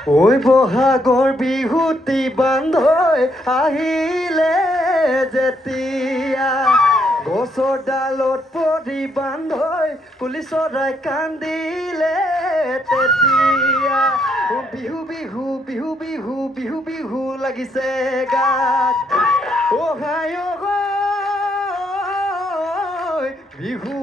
ঐ বহাগৰ বিহুতি বান্ধৈ আহিলে যেতিয়া গছৰ ডালত পৰি বান্ধৈ কুলি চৰাই কান্দিলে তেতিয়া বিহু বিহু বিহু বিহু বিহু বিহু লাগিছে গাত অহায় বিহু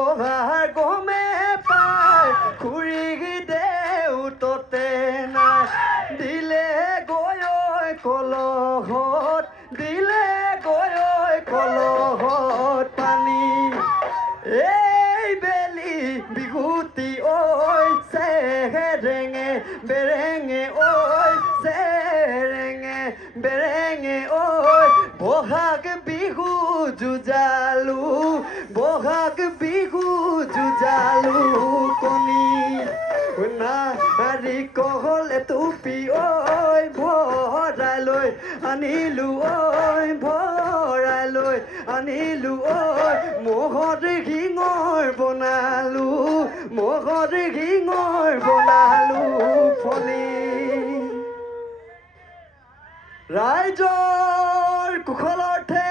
অহাৰ গমে পায় খুৰী দেউততে নাই দিলে গৈ কলহত দিলে গৈ কলহত পানী এই বেলি বিহুতি ঐ চেৰেঙে বেৰেঙে ঐ চেৰেঙে বেৰেঙে ঐ বহাগ বিহু যুঁজালো বহাগ বিহু যুঁজালো কণী নাৰিকল টুপি ঐ ভৰাই লৈ আনিলো ঐ ভৰাই লৈ আনিলো ঐ মহৰ শিঙৰ বনালো মহৰ শিঙৰ বনালো ফলি ৰাইজৰ কুশলৰ্থে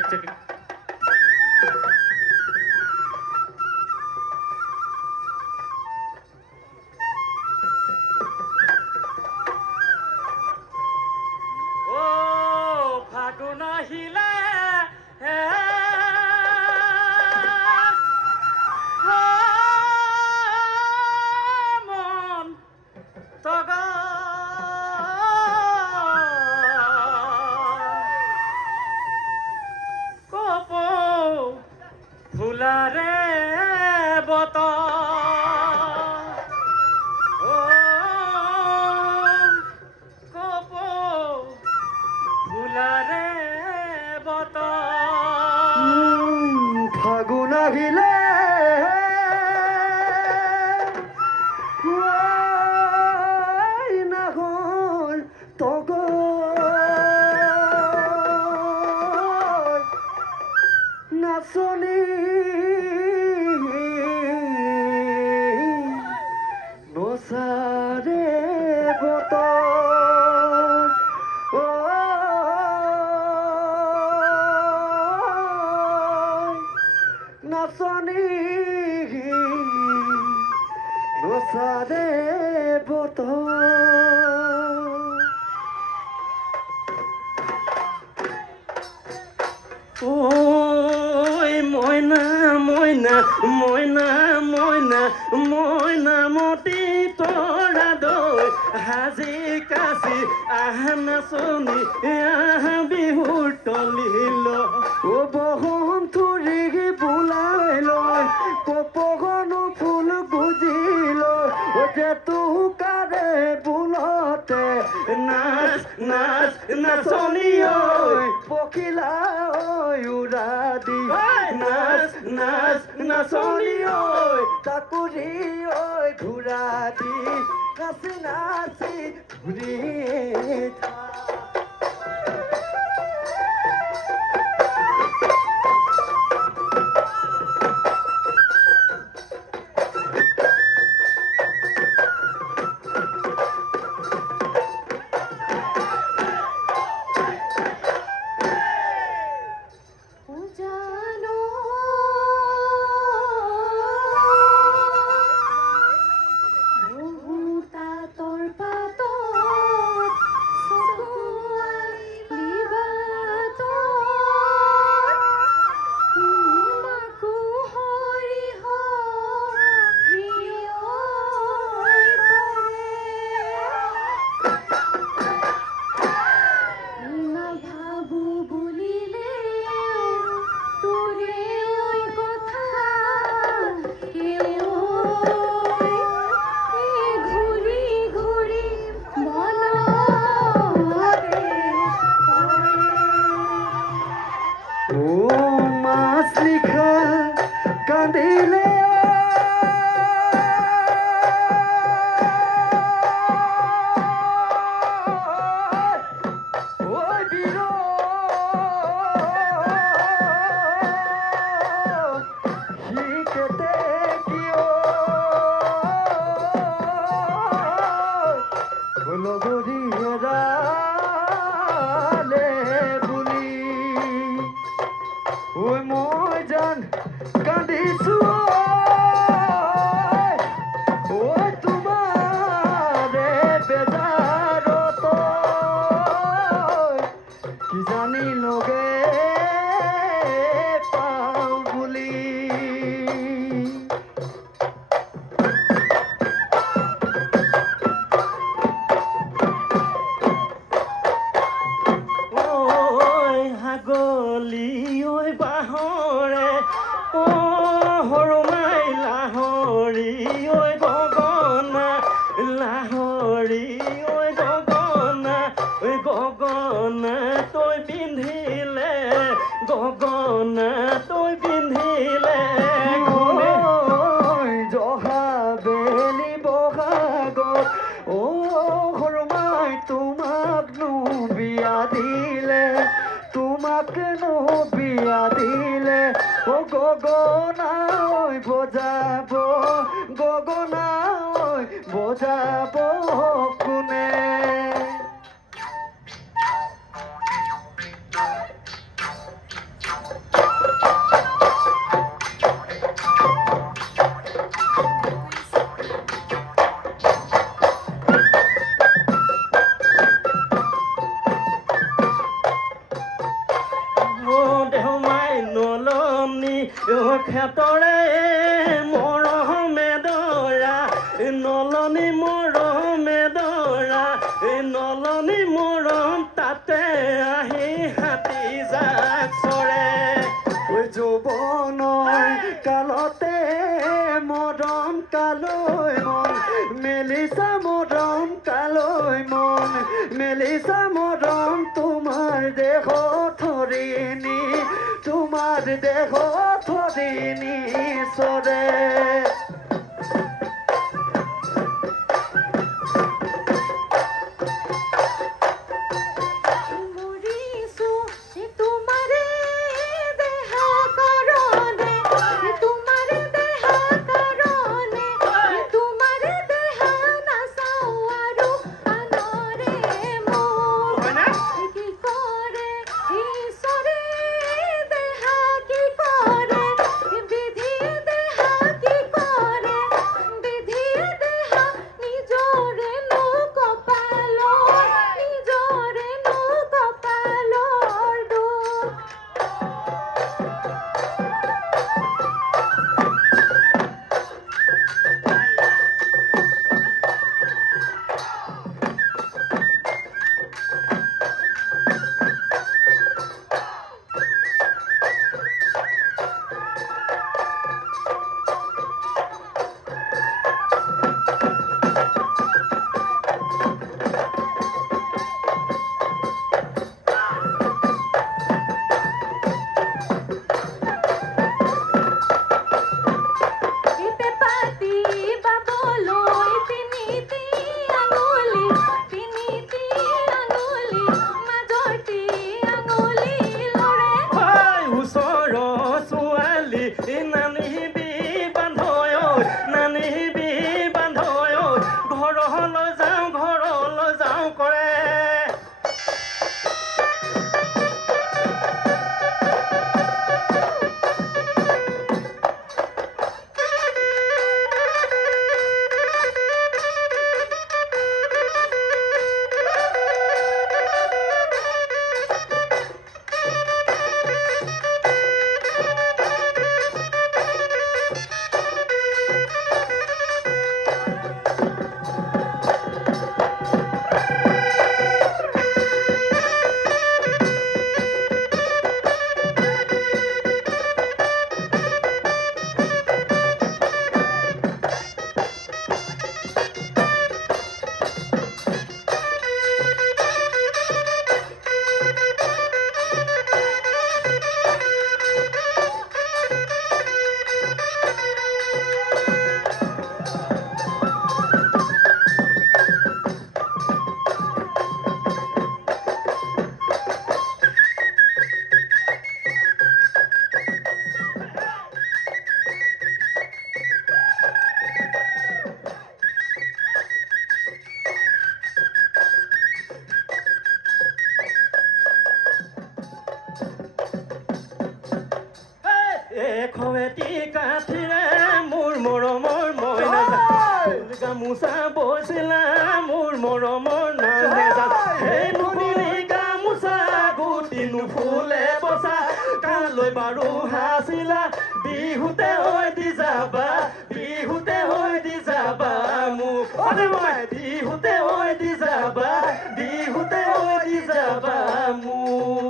চেক ও ফাগুন আহিলে মন তগ কপ ফুলাৰে বত কপ ফুলাৰে বত ফাগুন আহিলে নাগৰ তগ নাচনী নচাৰে বতৰ নাচনী নচাৰে বতৰ ঐ মইনা মইনা মইনা মইনা মইনা মতি তৰা দৈ হাজি কাচি নাচনী বিহুৰ তলিল বহন থুৰি বোলাই লয় কপগনো ফুল গুজি লয় জেতুকাৰে বোলতে নাচ নাচ নাচনী ঐ পখিলা উৰা দি নাচ নাচ নাচনী ঐ তাকুৰি ঘূৰা দি নাচি নাচি ঘূৰি খেতৰে মৰমে দৰা নলনি মৰমে দৰা নলনি মৰম তাতে আহি হাতী জাক চৰে যৌৱনৰ কালতে মৰম কালৈ মন মেলিছা মৰম কালৈ মন মেলিছা মৰম তোমাৰ দেহ ধৰিণী তোমাৰ দেহ ধৰিণী চৰে খৱেতি কাঠিৰে মোৰ মৰমৰ মইনা গামোচা বৈছিলা মোৰ মৰমৰ নানেজাল সেই নুপুলি গামোচা গুটি নুফুলে বচা কালৈ বাৰু হাছিলা বিহুতে হৈ দি যাবা বিহুতে হৈ দি যাবা মোক মই বিহুতে হৈ দি যাবা বিহুতে হৈ দি যাবা মোক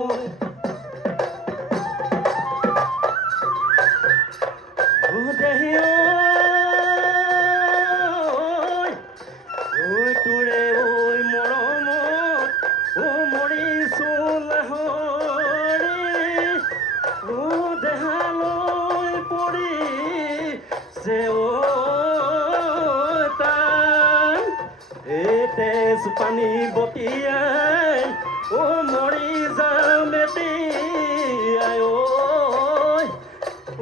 পানী বতিয়াই ও মৰি যাম এতিয়াই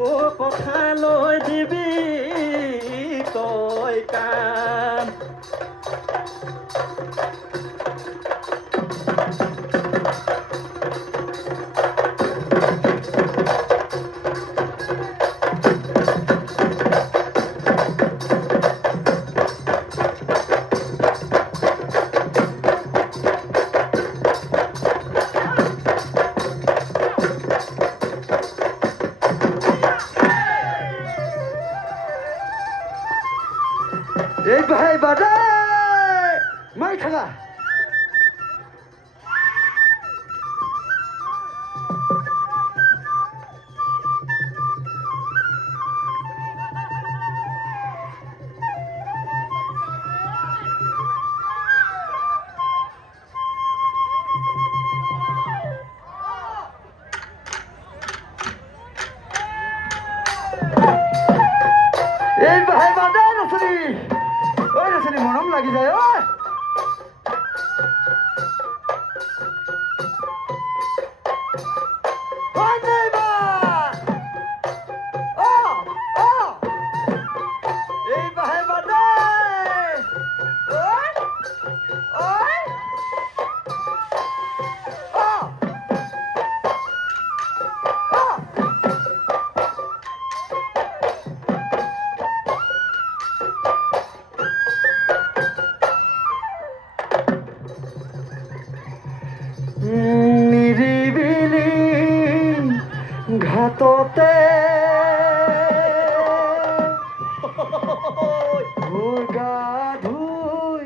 ও কথা লৈ দিবি তই কাম ভাই বাদে মাই থাকা এই ভাই বাদে নাচনি ওই নাচনি মৰম লাগি যায় ঐ নিৰিবিলি ঘাটতে গা ধুই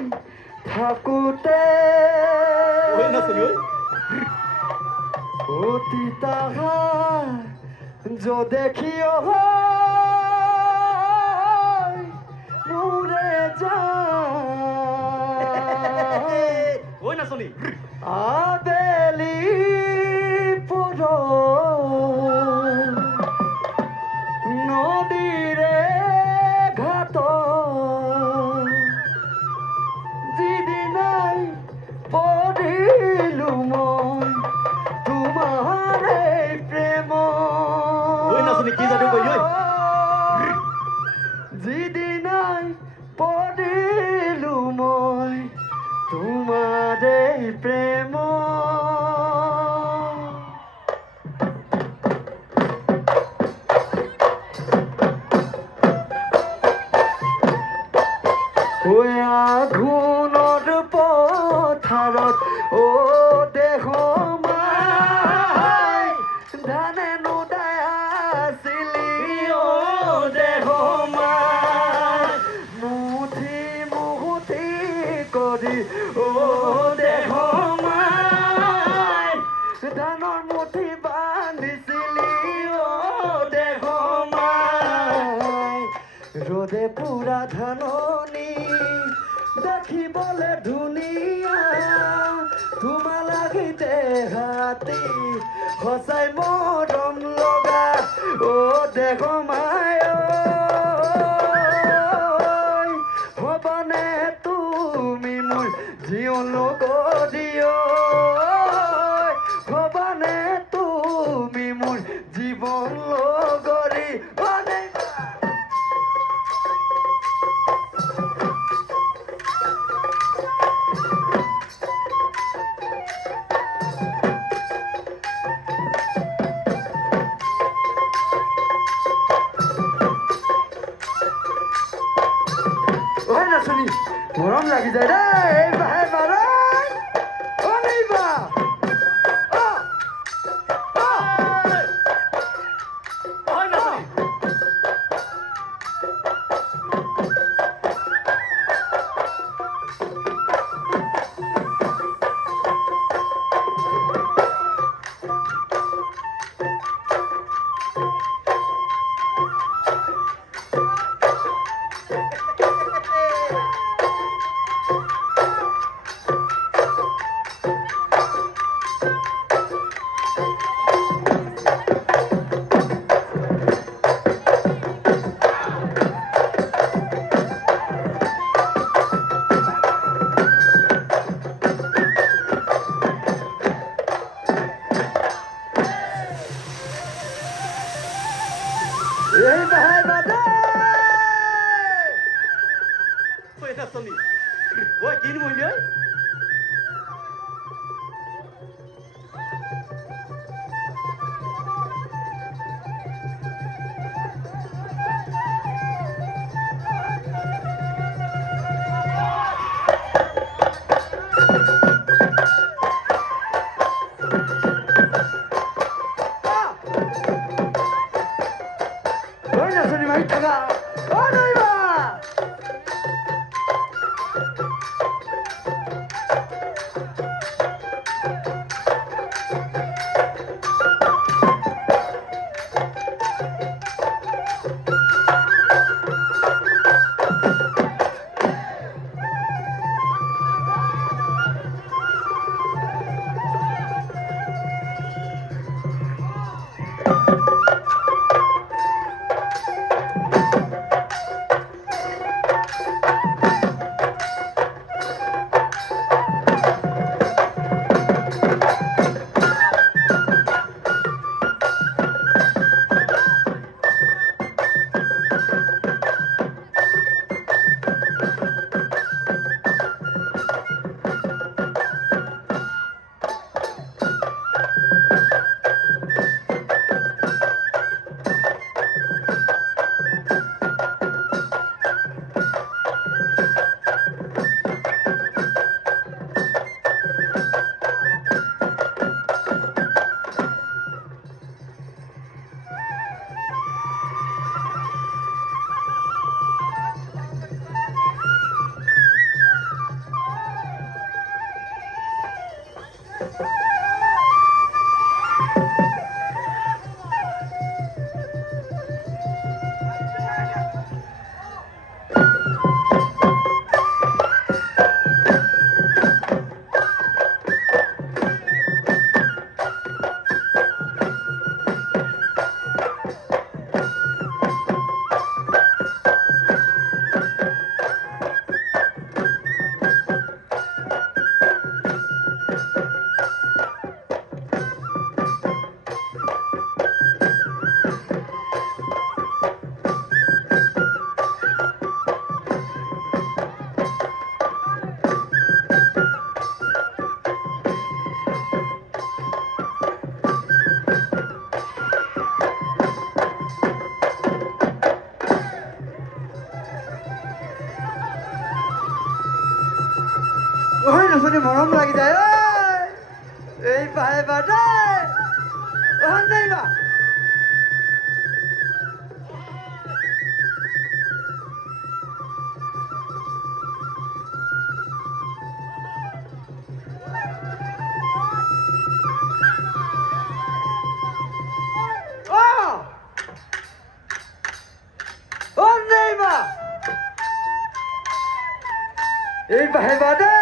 থাকোতে অতি তাহাৰ দেখি মোৰে যায় আবেলি পদ নদীৰে ঘাট যিদিনাই পঢ়িলো মই তোমাৰ প্ৰেম যিদিনাই পঢ়িলো মই তোমাৰ প্ৰেম আঘোণৰ পথাৰত অ দেহ মাই ধানে নোদাই আছিলি অ দেহ মাই মুঠি মুঠি কৰি অ দেহ মাই ধানৰ মুঠি বান্ধিছিলি অ দেহ মাই ৰ'দে পুৰা ধাননি দেখিবলে ধুনীয়া তোমাৰ লাগিতে হাতী সঁচাই মৰম লগা অ দেহ মাই হ'বনে তুমি মোৰ জীৱ লগৰী হ'বনে তুমি মোৰ জীৱন লগৰী মৰম লাগি যায় দেই ভাই বাৰাই অ নেইবা এই ভাই বাদে ওই কিন মইলে থাকা অ নইবা নাচনী মৰম লাগি যায় এই পাহে বাদে নাই বা এই পাহে বাদে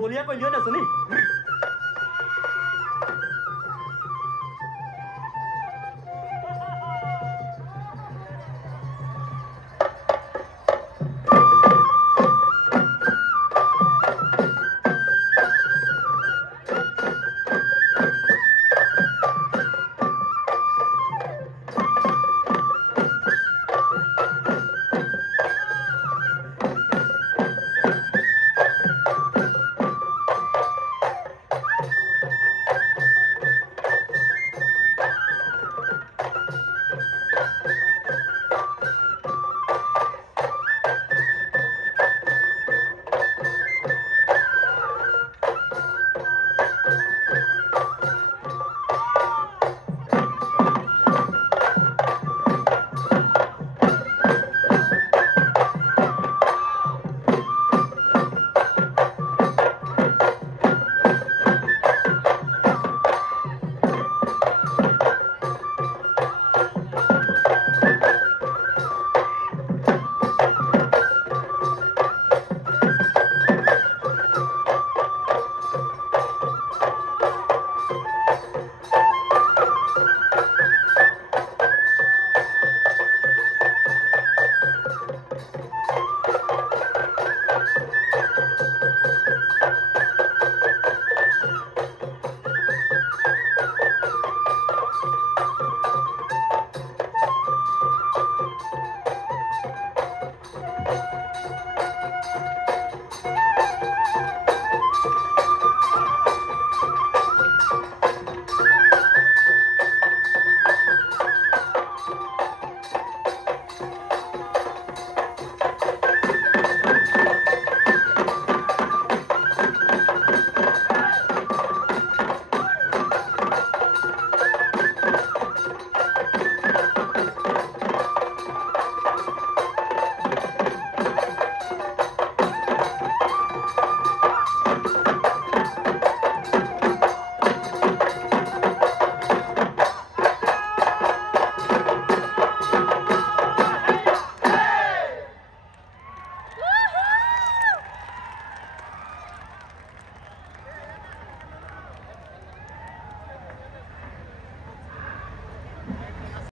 বলিয়া কৈ লিঅ' নাচনী